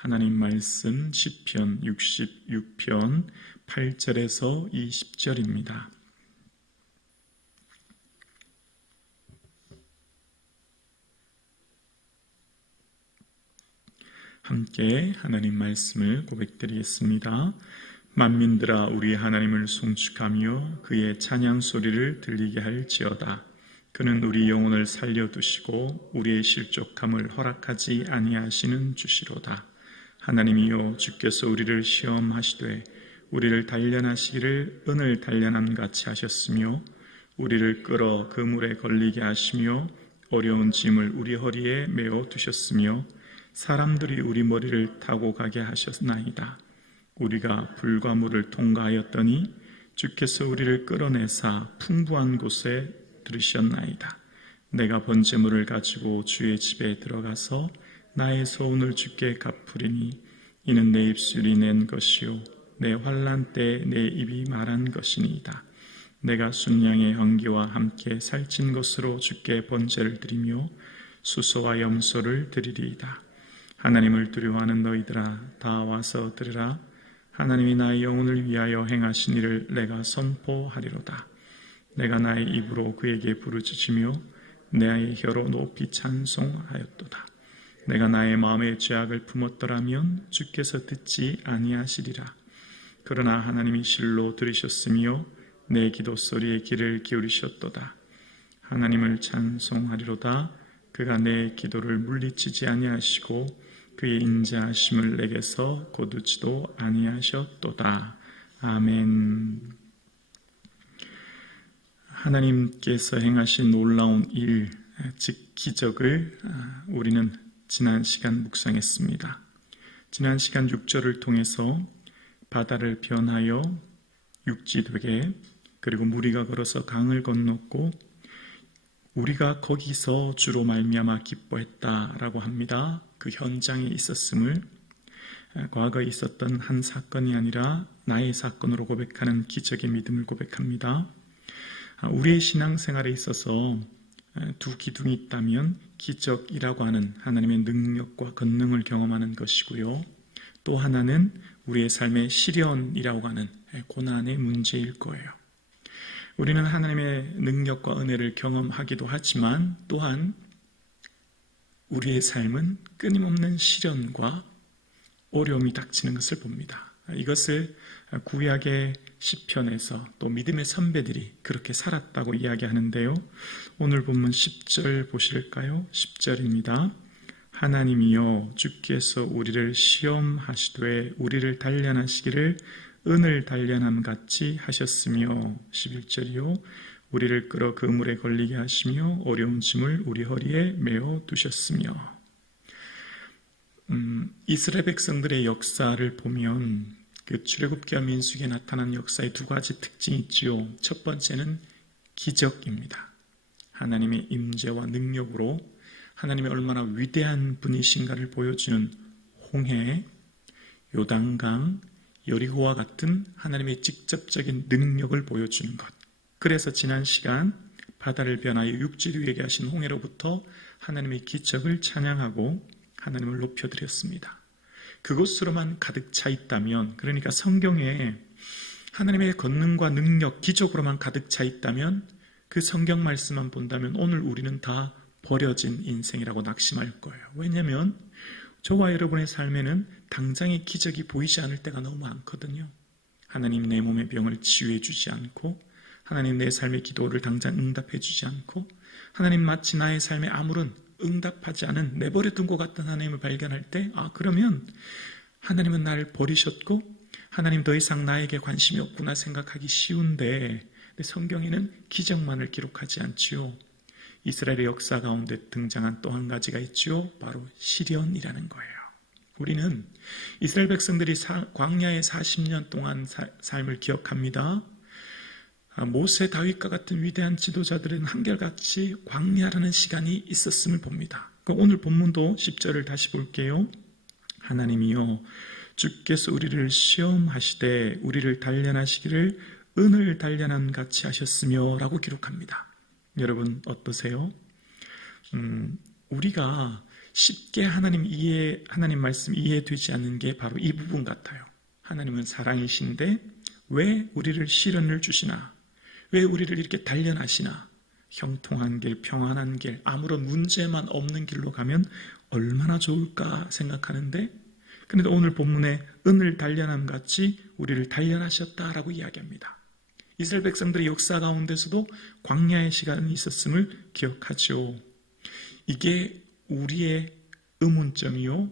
하나님 말씀 시편 66편 8절에서 20절입니다. 함께 하나님 말씀을 고백드리겠습니다. 만민들아 우리 하나님을 송축하며 그의 찬양 소리를 들리게 할지어다. 그는 우리 영혼을 살려두시고 우리의 실족함을 허락하지 아니하시는 주시로다. 하나님이여 주께서 우리를 시험하시되 우리를 단련하시기를 은을 단련함 같이 하셨으며 우리를 끌어 그물에 걸리게 하시며 어려운 짐을 우리 허리에 메어 두셨으며 사람들이 우리 머리를 타고 가게 하셨나이다. 우리가 불과 물을 통과하였더니 주께서 우리를 끌어내사 풍부한 곳에 들으셨나이다. 내가 번제물을 가지고 주의 집에 들어가서 나의 소원을 주께 갚으리니 이는 내 입술이 낸 것이요 내 환난 때에 내 입이 말한 것이니이다. 내가 순양의 헌기와 함께 살찐 것으로 주께 번제를 드리며 수소와 염소를 드리리이다. 하나님을 두려워하는 너희들아 다 와서 들으라. 하나님이 나의 영혼을 위하여 행하신 일을 내가 선포하리로다. 내가 나의 입으로 그에게 부르짖으며 나의 혀로 높이 찬송하였도다. 내가 나의 마음의 죄악을 품었더라면 주께서 듣지 아니하시리라. 그러나 하나님이 실로 들으셨으며 내 기도 소리에 귀를 기울이셨도다. 하나님을 찬송하리로다. 그가 내 기도를 물리치지 아니하시고 그의 인자하심을 내게서 거두지도 아니하셨도다. 아멘. 하나님께서 행하신 놀라운 일, 즉 기적을 우리는 지난 시간 묵상했습니다. 지난 시간 6절을 통해서 바다를 변하여 육지 되게, 그리고 무리가 걸어서 강을 건넜고 우리가 거기서 주로 말미암아 기뻐했다라고 합니다. 그 현장에 있었음을, 과거에 있었던 한 사건이 아니라 나의 사건으로 고백하는 기적의 믿음을 고백합니다. 우리의 신앙생활에 있어서 두 기둥이 있다면 기적이라고 하는 하나님의 능력과 권능을 경험하는 것이고요. 또 하나는 우리의 삶의 시련이라고 하는 고난의 문제일 거예요. 우리는 하나님의 능력과 은혜를 경험하기도 하지만 또한 우리의 삶은 끊임없는 시련과 어려움이 닥치는 것을 봅니다. 이것을 구약의 시편에서 또 믿음의 선배들이 그렇게 살았다고 이야기하는데요. 오늘 본문 10절 보실까요? 10절입니다. 하나님이여 주께서 우리를 시험하시되 우리를 단련하시기를 은을 단련함 같이 하셨으며 11절이요 우리를 끌어 그물에 걸리게 하시며 어려운 짐을 우리 허리에 메어 두셨으며. 이스라엘 백성들의 역사를 보면 그 출애굽기와 민수기에 나타난 역사의 두 가지 특징이 있지요. 첫 번째는 기적입니다. 하나님의 임재와 능력으로 하나님이 얼마나 위대한 분이신가를 보여주는 홍해, 요단강, 여리고와 같은 하나님의 직접적인 능력을 보여주는 것. 그래서 지난 시간 바다를 변하여 육지 위에 하신 홍해로부터 하나님의 기적을 찬양하고 하나님을 높여드렸습니다. 그것으로만 가득 차 있다면, 그러니까 성경에 하나님의 권능과 능력, 기적으로만 가득 차 있다면 그 성경 말씀만 본다면 오늘 우리는 다 버려진 인생이라고 낙심할 거예요. 왜냐하면 저와 여러분의 삶에는 당장의 기적이 보이지 않을 때가 너무 많거든요. 하나님 내 몸의 병을 치유해 주지 않고, 하나님 내 삶의 기도를 당장 응답해 주지 않고, 하나님 마치 나의 삶에 아무런 응답하지 않은 내버려둔 것 같은 하나님을 발견할 때, 그러면 하나님은 나를 버리셨고 하나님 더 이상 나에게 관심이 없구나 생각하기 쉬운데, 성경에는 기적만을 기록하지 않지요. 이스라엘의 역사 가운데 등장한 또 한 가지가 있죠. 바로 시련이라는 거예요. 우리는 이스라엘 백성들이 광야의 40년 동안 삶을 기억합니다. 모세, 다윗과 같은 위대한 지도자들은 한결같이 광야라는 시간이 있었음을 봅니다. 오늘 본문도 10절을 다시 볼게요. 하나님이여 주께서 우리를 시험하시되 우리를 단련하시기를 은을 단련함 같이 하셨으며 라고 기록합니다. 여러분 어떠세요? 우리가 쉽게 하나님 말씀 이해되지 않는 게 바로 이 부분 같아요. 하나님은 사랑이신데 왜 우리를 시련을 주시나? 왜 우리를 이렇게 단련하시나? 형통한 길, 평안한 길, 아무런 문제만 없는 길로 가면 얼마나 좋을까 생각하는데, 그런데 오늘 본문에 은을 단련함 같이 우리를 단련하셨다라고 이야기합니다. 이스라엘 백성들의 역사 가운데서도 광야의 시간이 있었음을 기억하죠. 이게 우리의 의문점이요,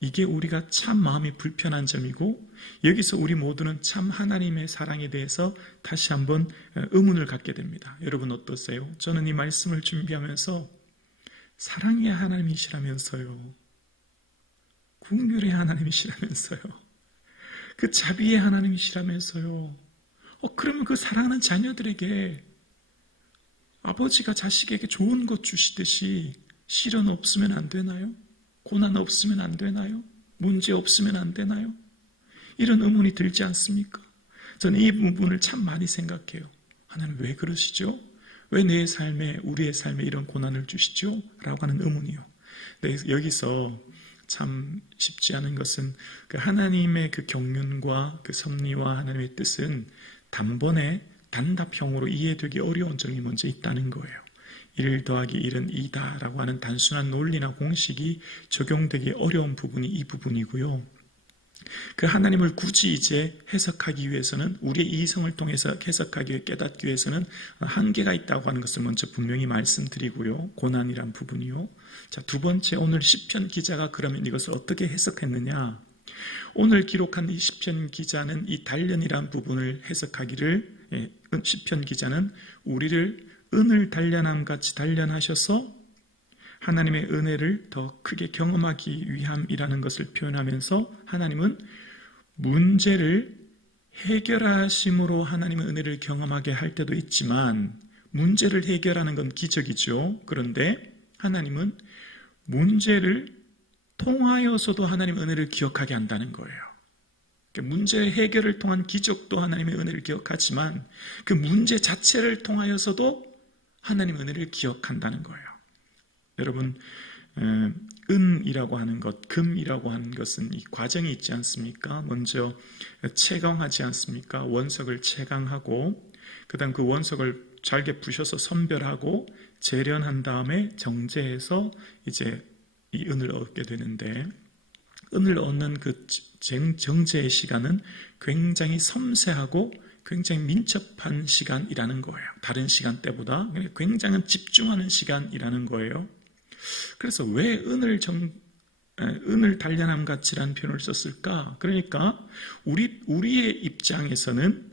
이게 우리가 참 마음이 불편한 점이고, 여기서 우리 모두는 참 하나님의 사랑에 대해서 다시 한번 의문을 갖게 됩니다. 여러분 어떠세요? 저는 이 말씀을 준비하면서 사랑의 하나님이시라면서요, 긍휼의 하나님이시라면서요, 그 자비의 하나님이시라면서요, 그러면 그 사랑하는 자녀들에게 아버지가 자식에게 좋은 것 주시듯이 시련 없으면 안 되나요? 고난 없으면 안 되나요? 문제 없으면 안 되나요? 이런 의문이 들지 않습니까? 저는 이 부분을 참 많이 생각해요. 하나님 왜 그러시죠? 왜 내 삶에, 우리의 삶에 이런 고난을 주시죠? 라고 하는 의문이요. 네, 여기서 참 쉽지 않은 것은 그 하나님의 그 경륜과 그 섭리와 하나님의 뜻은 단번에 단답형으로 이해되기 어려운 점이 먼저 있다는 거예요. 1 더하기 1은 2다 라고 하는 단순한 논리나 공식이 적용되기 어려운 부분이 이 부분이고요. 그 하나님을 굳이 이제 해석하기 위해서는, 우리의 이성을 통해서 해석하기 위해 깨닫기 위해서는 한계가 있다고 하는 것을 먼저 분명히 말씀드리고요. 고난이란 부분이요. 자, 두 번째, 오늘 시편 기자가 그러면 이것을 어떻게 해석했느냐? 오늘 기록한 이 시편 기자는 이 단련이란 부분을 해석하기를, 시편 기자는 우리를 은을 단련함 같이 단련하셔서 하나님의 은혜를 더 크게 경험하기 위함이라는 것을 표현하면서, 하나님은 문제를 해결하심으로 하나님의 은혜를 경험하게 할 때도 있지만, 문제를 해결하는 건 기적이죠. 그런데 하나님은 문제를 통하여서도 하나님의 은혜를 기억하게 한다는 거예요. 문제 해결을 통한 기적도 하나님의 은혜를 기억하지만, 그 문제 자체를 통하여서도 하나님의 은혜를 기억한다는 거예요. 여러분, 은이라고 하는 것, 금이라고 하는 것은 이 과정이 있지 않습니까? 먼저 채광하지 않습니까? 원석을 채광하고, 그 다음 그 원석을 잘게 부셔서 선별하고 재련한 다음에 정제해서 이제 이 은을 얻게 되는데, 은을 얻는 그 정제의 시간은 굉장히 섬세하고 굉장히 민첩한 시간이라는 거예요. 다른 시간대보다 굉장히 집중하는 시간이라는 거예요. 그래서 왜 은을 단련함 같이라는 표현을 썼을까? 그러니까 우리의 입장에서는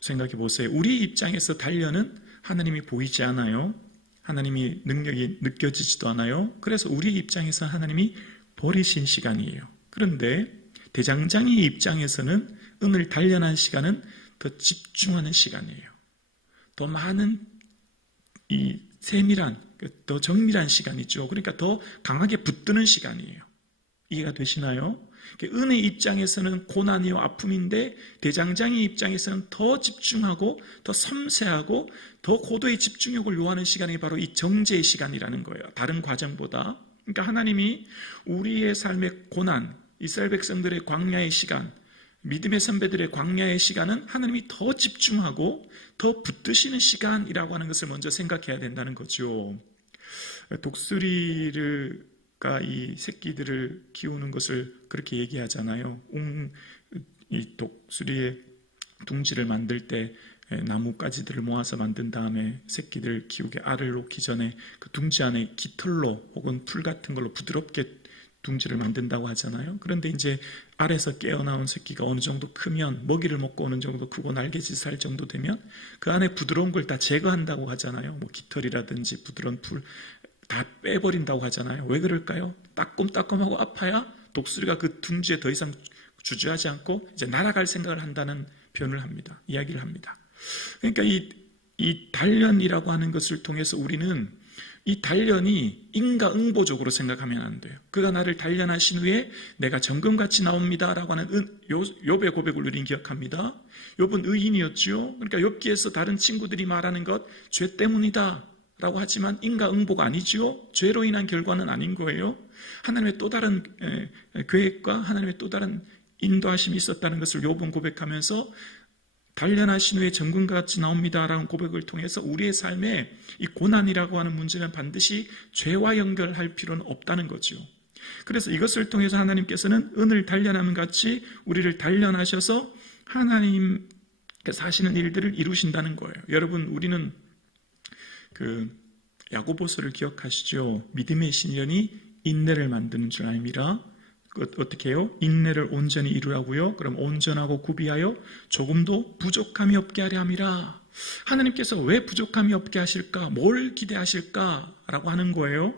생각해 보세요. 우리 입장에서 단련은 하나님이 보이지 않아요. 하나님이 능력이 느껴지지도 않아요. 그래서 우리 입장에서 하나님이 버리신 시간이에요. 그런데 대장장이의 입장에서는 은을 단련한 시간은 더 집중하는 시간이에요. 더 많은 이 세밀한, 더 정밀한 시간이죠. 그러니까 더 강하게 붙드는 시간이에요. 이해가 되시나요? 은의 입장에서는 고난이요, 아픔인데, 대장장이 입장에서는 더 집중하고 더 섬세하고 더 고도의 집중력을 요하는 시간이 바로 이 정제의 시간이라는 거예요. 다른 과정보다. 그러니까 하나님이 우리의 삶의 고난, 이스라엘 백성들의 광야의 시간, 믿음의 선배들의 광야의 시간은 하나님이 더 집중하고 더 붙드시는 시간이라고 하는 것을 먼저 생각해야 된다는 거죠. 독수리가 이 새끼들을 키우는 것을 그렇게 얘기하잖아요. 이 독수리의 둥지를 만들 때 나뭇가지들을 모아서 만든 다음에 새끼들 키우게, 알을 놓기 전에 그 둥지 안에 깃털로 혹은 풀 같은 걸로 부드럽게 둥지를 만든다고 하잖아요. 그런데 이제 알에서 깨어나온 새끼가 어느 정도 크면, 먹이를 먹고 어느 정도 크고 날개짓을 할 정도 되면 그 안에 부드러운 걸 다 제거한다고 하잖아요. 뭐 깃털이라든지 부드러운 풀 다 빼버린다고 하잖아요. 왜 그럴까요? 따끔따끔하고 아파야 독수리가 그 둥지에 더 이상 주저하지 않고 이제 날아갈 생각을 한다는 표현을 합니다. 이야기를 합니다. 그러니까 이 단련이라고 하는 것을 통해서 우리는 이 단련이 인과응보적으로 생각하면 안 돼요. 그가 나를 단련하신 후에 내가 정금같이 나옵니다 라고 하는 욥의 고백을 우리는 기억합니다. 욥은 의인이었죠. 그러니까 욥기에서 다른 친구들이 말하는 것, 죄 때문이다, 라고 하지만 인과응보가 아니지요. 죄로 인한 결과는 아닌 거예요. 하나님의 또 다른 계획과 하나님의 또 다른 인도하심이 있었다는 것을 욥은 고백하면서 단련하신 후에 정금과 같이 나옵니다라는 고백을 통해서 우리의 삶에 이 고난이라고 하는 문제는 반드시 죄와 연결할 필요는 없다는 거죠. 그래서 이것을 통해서 하나님께서는 은을 단련함 같이 우리를 단련하셔서 하나님께서 하시는 일들을 이루신다는 거예요. 여러분, 우리는 야고보서를 기억하시죠? 믿음의 신련이 인내를 만드는 줄 알미라. 어떻게 해요? 인내를 온전히 이루라고요? 그럼 온전하고 구비하여 조금도 부족함이 없게 하려 함이라. 하나님께서 왜 부족함이 없게 하실까? 뭘 기대하실까? 라고 하는 거예요.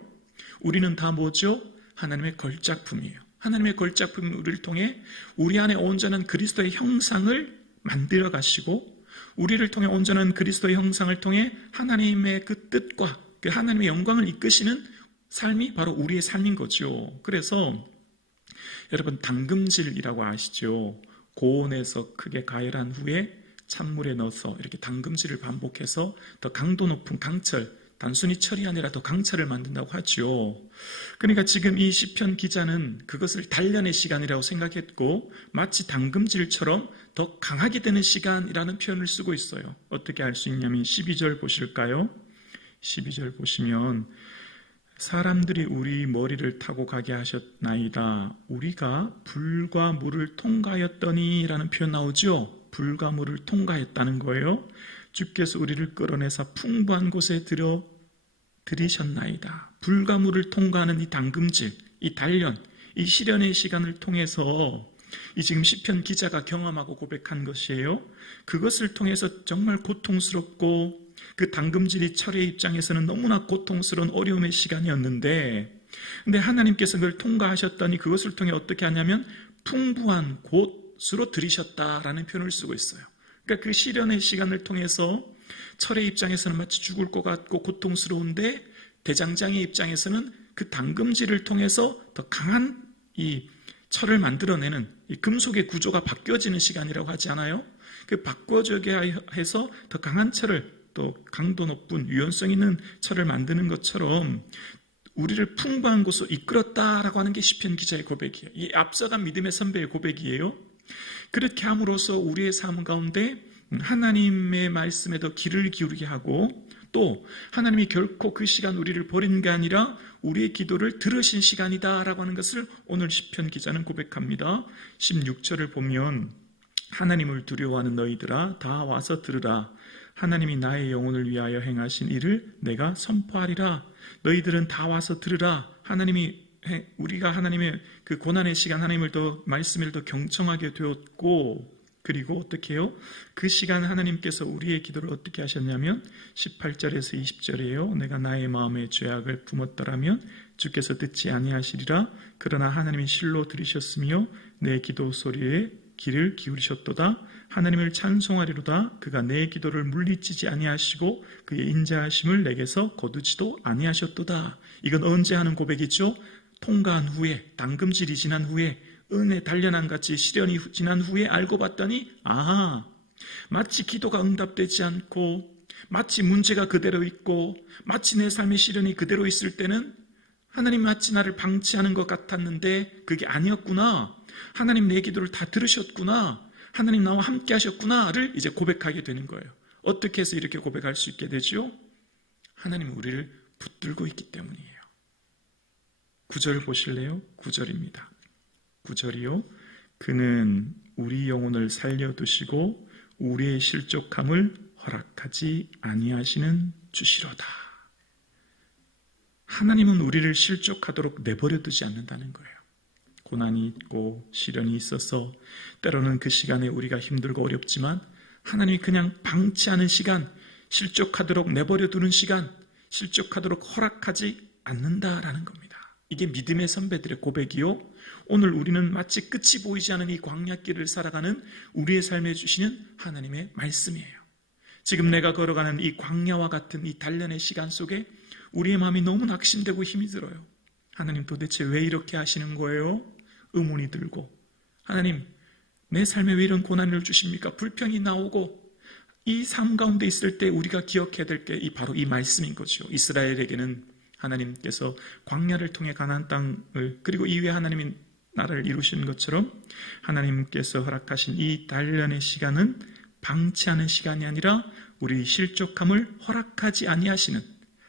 우리는 다 뭐죠? 하나님의 걸작품이에요. 하나님의 걸작품은 우리를 통해 우리 안에 온전한 그리스도의 형상을 만들어 가시고 우리를 통해 온전한 그리스도의 형상을 통해 하나님의 그 뜻과 그 하나님의 영광을 이끄시는 삶이 바로 우리의 삶인 거죠. 그래서 여러분, 당금질이라고 아시죠? 고온에서 크게 가열한 후에 찬물에 넣어서 이렇게 당금질을 반복해서 더 강도 높은 강철, 단순히 철이 아니라 더 강철을 만든다고 하죠. 그러니까 지금 이 시편 기자는 그것을 단련의 시간이라고 생각했고 마치 당금질처럼 더 강하게 되는 시간이라는 표현을 쓰고 있어요. 어떻게 알 수 있냐면 12절 보실까요? 12절 보시면 사람들이 우리 머리를 타고 가게 하셨나이다. 우리가 불과 물을 통과하였더니 라는 표현 나오죠. 불과 물을 통과했다는 거예요. 주께서 우리를 끌어내서 풍부한 곳에 들이셨나이다. 불과 물을 통과하는 이 당금질, 이 단련, 이 시련의 시간을 통해서 이 지금 시편 기자가 경험하고 고백한 것이에요. 그것을 통해서 정말 고통스럽고 그 당금질이 철의 입장에서는 너무나 고통스러운 어려움의 시간이었는데, 근데 하나님께서 그걸 통과하셨더니 그것을 통해 어떻게 하냐면 풍부한 곳으로 들이셨다라는 표현을 쓰고 있어요. 그러니까 그 시련의 시간을 통해서 철의 입장에서는 마치 죽을 것 같고 고통스러운데 대장장의 입장에서는 그 당금질을 통해서 더 강한 이 철을 만들어내는 이 금속의 구조가 바뀌어지는 시간이라고 하지 않아요? 그 바꿔주게 해서 더 강한 철을, 또 강도 높은 유연성 있는 철을 만드는 것처럼 우리를 풍부한 곳으로 이끌었다라고 하는 게 시편 기자의 고백이에요. 이 앞서간 믿음의 선배의 고백이에요. 그렇게 함으로써 우리의 삶 가운데 하나님의 말씀에 더 귀를 기울이게 하고 또 하나님이 결코 그 시간 우리를 버린 게 아니라 우리의 기도를 들으신 시간이다라고 하는 것을 오늘 시편 기자는 고백합니다. 16절을 보면 하나님을 두려워하는 너희들아 다 와서 들으라. 하나님이 나의 영혼을 위하여 행하신 일을 내가 선포하리라. 너희들은 다 와서 들으라. 우리가 하나님의 그 고난의 시간 하나님을 더 말씀을 더 경청하게 되었고, 그리고 어떻게 해요? 그 시간 하나님께서 우리의 기도를 어떻게 하셨냐면 18절에서 20절이에요. 내가 나의 마음에 죄악을 품었더라면 주께서 듣지 아니하시리라. 그러나 하나님이 실로 들으셨으며 내 기도 소리에 귀를 기울이셨도다. 하나님을 찬송하리로다. 그가 내 기도를 물리치지 아니하시고 그의 인자하심을 내게서 거두지도 아니하셨도다. 이건 언제 하는 고백이죠? 통과한 후에, 당금질이 지난 후에, 은혜 단련한 같이 시련이 지난 후에 알고 봤더니 마치 기도가 응답되지 않고 마치 문제가 그대로 있고 마치 내 삶의 시련이 그대로 있을 때는 하나님 마치 나를 방치하는 것 같았는데 그게 아니었구나. 하나님 내 기도를 다 들으셨구나. 하나님 나와 함께 하셨구나를 이제 고백하게 되는 거예요. 어떻게 해서 이렇게 고백할 수 있게 되죠? 하나님은 우리를 붙들고 있기 때문이에요. 9절 보실래요? 9절입니다. 9절이요. 그는 우리 영혼을 살려두시고 우리의 실족함을 허락하지 아니하시는 주시로다. 하나님은 우리를 실족하도록 내버려 두지 않는다는 거예요. 고난이 있고 시련이 있어서 때로는 그 시간에 우리가 힘들고 어렵지만 하나님이 그냥 방치하는 시간, 실족하도록 내버려 두는 시간, 실족하도록 허락하지 않는다라는 겁니다. 이게 믿음의 선배들의 고백이요. 오늘 우리는 마치 끝이 보이지 않는 이 광야길을 살아가는 우리의 삶에 주시는 하나님의 말씀이에요. 지금 내가 걸어가는 이 광야와 같은 이 단련의 시간 속에 우리의 마음이 너무 낙심되고 힘이 들어요. 하나님 도대체 왜 이렇게 하시는 거예요? 의문이 들고, 하나님 내 삶에 왜 이런 고난을 주십니까? 불평이 나오고 이 삶 가운데 있을 때 우리가 기억해야 될 게 바로 이 말씀인 거죠. 이스라엘에게는 하나님께서 광야를 통해 가나안 땅을, 그리고 이후에 하나님이 나라를 이루시는 것처럼 하나님께서 허락하신 이 단련의 시간은 방치하는 시간이 아니라 우리 실족함을 허락하지 아니하시는,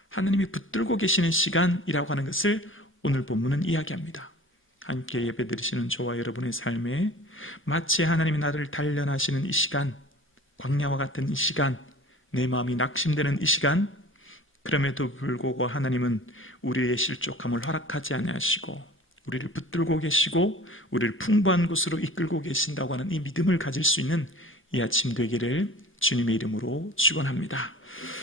하나님이 붙들고 계시는 시간이라고 하는 것을 오늘 본문은 이야기합니다. 함께 예배드리시는 저와 여러분의 삶에 마치 하나님이 나를 단련하시는 이 시간, 광야와 같은 이 시간, 내 마음이 낙심되는 이 시간, 그럼에도 불구하고 하나님은 우리의 실족함을 허락하지 아니하시고 우리를 붙들고 계시고 우리를 풍부한 곳으로 이끌고 계신다고 하는 이 믿음을 가질 수 있는 이 아침 되기를 주님의 이름으로 축원합니다.